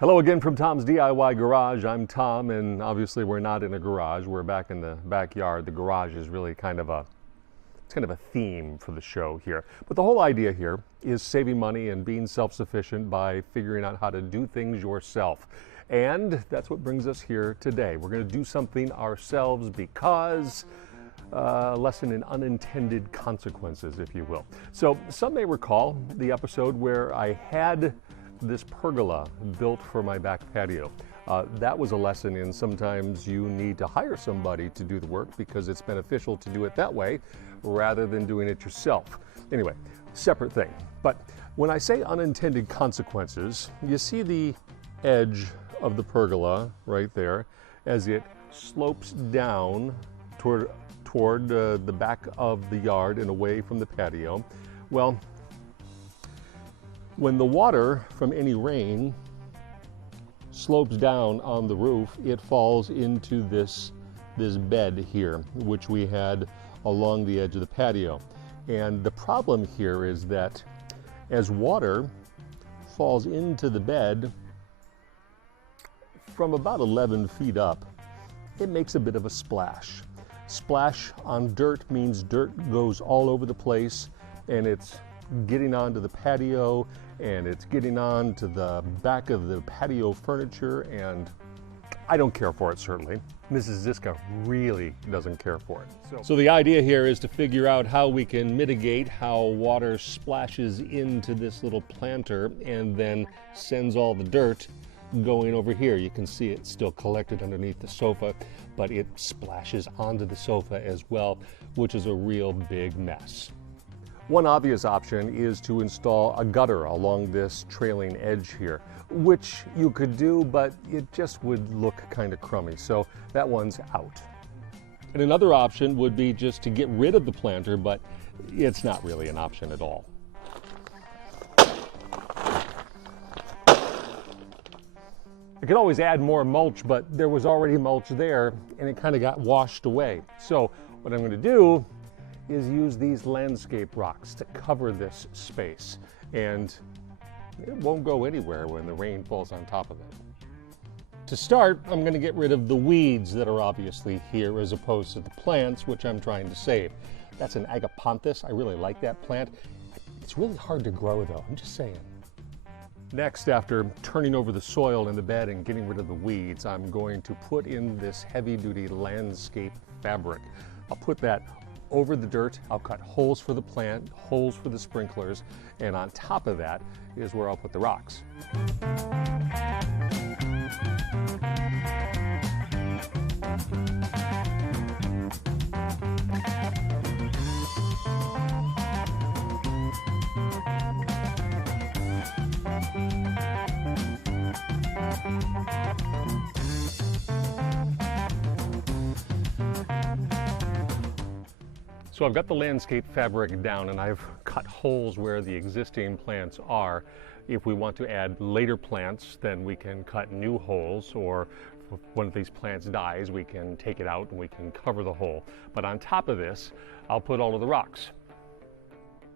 Hello again from Tom's DIY Garage. I'm Tom, and obviously we're not in a garage. We're back in the backyard. The garage is really kind of a theme for the show here. But the whole idea here is saving money and being self-sufficient by figuring out how to do things yourself. And that's what brings us here today. We're going to do something ourselves because a lesson in unintended consequences, if you will. So some may recall the episode where I had this pergola built for my back patio. That was a lesson in sometimes you need to hire somebody to do the work because it's beneficial to do it that way rather than doing it yourself. Anyway, separate thing. But when I say unintended consequences, you see the edge of the pergola right there as it slopes down toward the back of the yard and away from the patio. Well, when the water from any rain slopes down on the roof, it falls into this bed here, which we had along the edge of the patio. And the problem here is that as water falls into the bed from about 11 feet up, it makes a bit of a splash. Splash on dirt means dirt goes all over the place, and it's getting onto the patio, and it's getting on to the back of the patio furniture, and I don't care for it, certainly. Mrs. Ziska really doesn't care for it. So the idea here is to figure out how we can mitigate how water splashes into this little planter and then sends all the dirt going over here. You can see it still collected underneath the sofa, but it splashes onto the sofa as well, which is a real big mess. One obvious option is to install a gutter along this trailing edge here, which you could do, but it just would look kind of crummy, so that one's out. And another option would be just to get rid of the planter, but it's not really an option at all. I could always add more mulch, but there was already mulch there, and it kind of got washed away. So what I'm going to do is use these landscape rocks to cover this space, and it won't go anywhere when the rain falls on top of it. To start, I'm going to get rid of the weeds that are obviously here as opposed to the plants, which I'm trying to save. That's an agapanthus. I really like that plant. It's really hard to grow though, I'm just saying. Next, after turning over the soil in the bed and getting rid of the weeds, I'm going to put in this heavy-duty landscape fabric. I'll put that over the dirt. I'll cut holes for the plant, holes for the sprinklers, and on top of that is where I'll put the rocks. So I've got the landscape fabric down, and I've cut holes where the existing plants are. If we want to add later plants, then we can cut new holes, or if one of these plants dies, we can take it out and we can cover the hole. But on top of this, I'll put all of the rocks.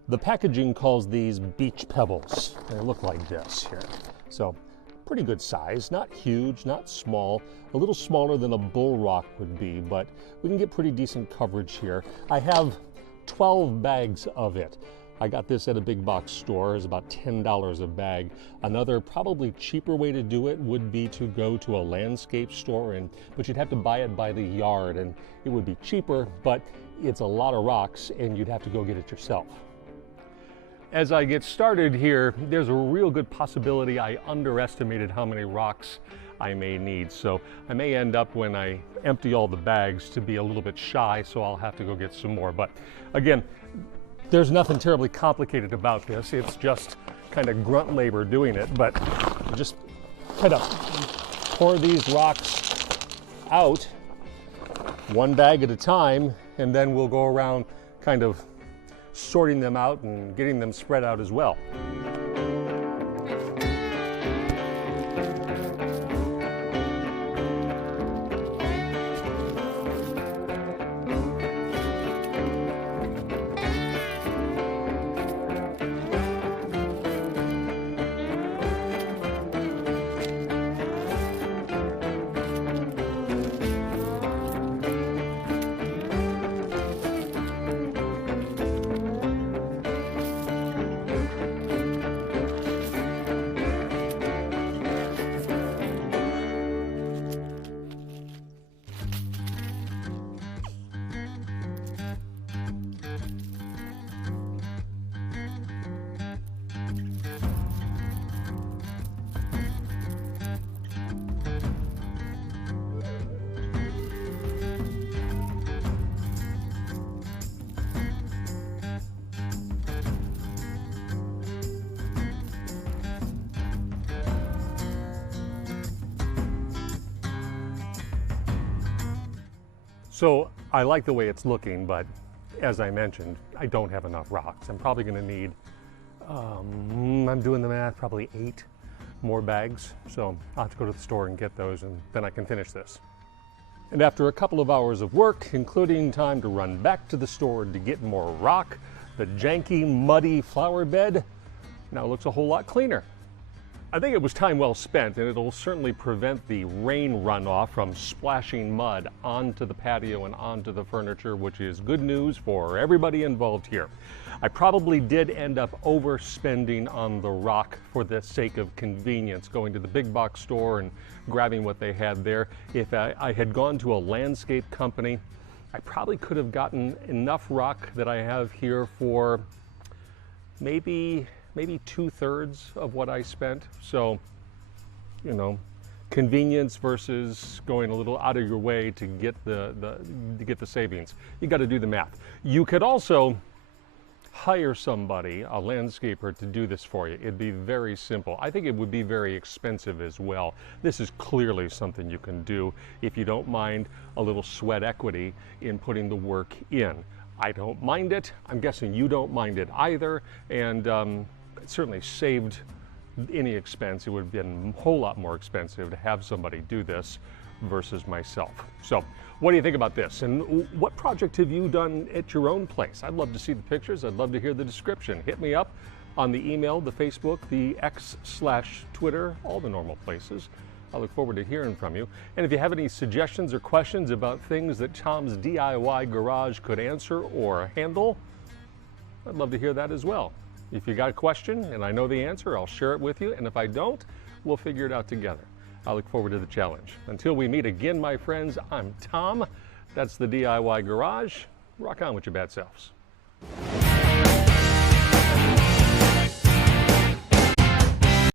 The packaging calls these beach pebbles. They look like this here. So pretty good size, not huge, not small, a little smaller than a bull rock would be, but we can get pretty decent coverage here. I have 12 bags of it. I got this at a big box store. It's about $10 a bag. Another probably cheaper way to do it would be to go to a landscape store, but you'd have to buy it by the yard, and it would be cheaper, but it's a lot of rocks and you'd have to go get it yourself. As I get started here, there's a real good possibility I underestimated how many rocks I may need. So I may end up, when I empty all the bags, to be a little bit shy, so I'll have to go get some more. But again, there's nothing terribly complicated about this. It's just kind of grunt labor doing it, but just kind of pour these rocks out one bag at a time, and then we'll go around kind of sorting them out and getting them spread out as well. So I like the way it's looking, but as I mentioned, I don't have enough rocks. I'm probably going to need, I'm doing the math, probably 8 more bags. So I'll have to go to the store and get those, and then I can finish this. And after a couple of hours of work, including time to run back to the store to get more rock, the janky, muddy flower bed now looks a whole lot cleaner. I think it was time well spent, and it'll certainly prevent the rain runoff from splashing mud onto the patio and onto the furniture, which is good news for everybody involved here. I probably did end up overspending on the rock for the sake of convenience, going to the big box store and grabbing what they had there. If I had gone to a landscape company, I probably could have gotten enough rock that I have here for maybe 2/3 of what I spent. So, you know, convenience versus going a little out of your way to get the savings. You got to do the math. You could also hire somebody, a landscaper, to do this for you. It'd be very simple. I think it would be very expensive as well. This is clearly something you can do if you don't mind a little sweat equity in putting the work in. I don't mind it. I'm guessing you don't mind it either. And it certainly saved any expense. It would have been a whole lot more expensive to have somebody do this versus myself. So what do you think about this? And what project have you done at your own place? I'd love to see the pictures. I'd love to hear the description. Hit me up on the email, the Facebook, the X/Twitter, all the normal places. I look forward to hearing from you. And if you have any suggestions or questions about things that Tom's DIY Garage could answer or handle, I'd love to hear that as well. If you got a question and I know the answer, I'll share it with you. And if I don't, we'll figure it out together. I look forward to the challenge. Until we meet again, my friends, I'm Tom. That's the DIY Garage. Rock on with your bad selves.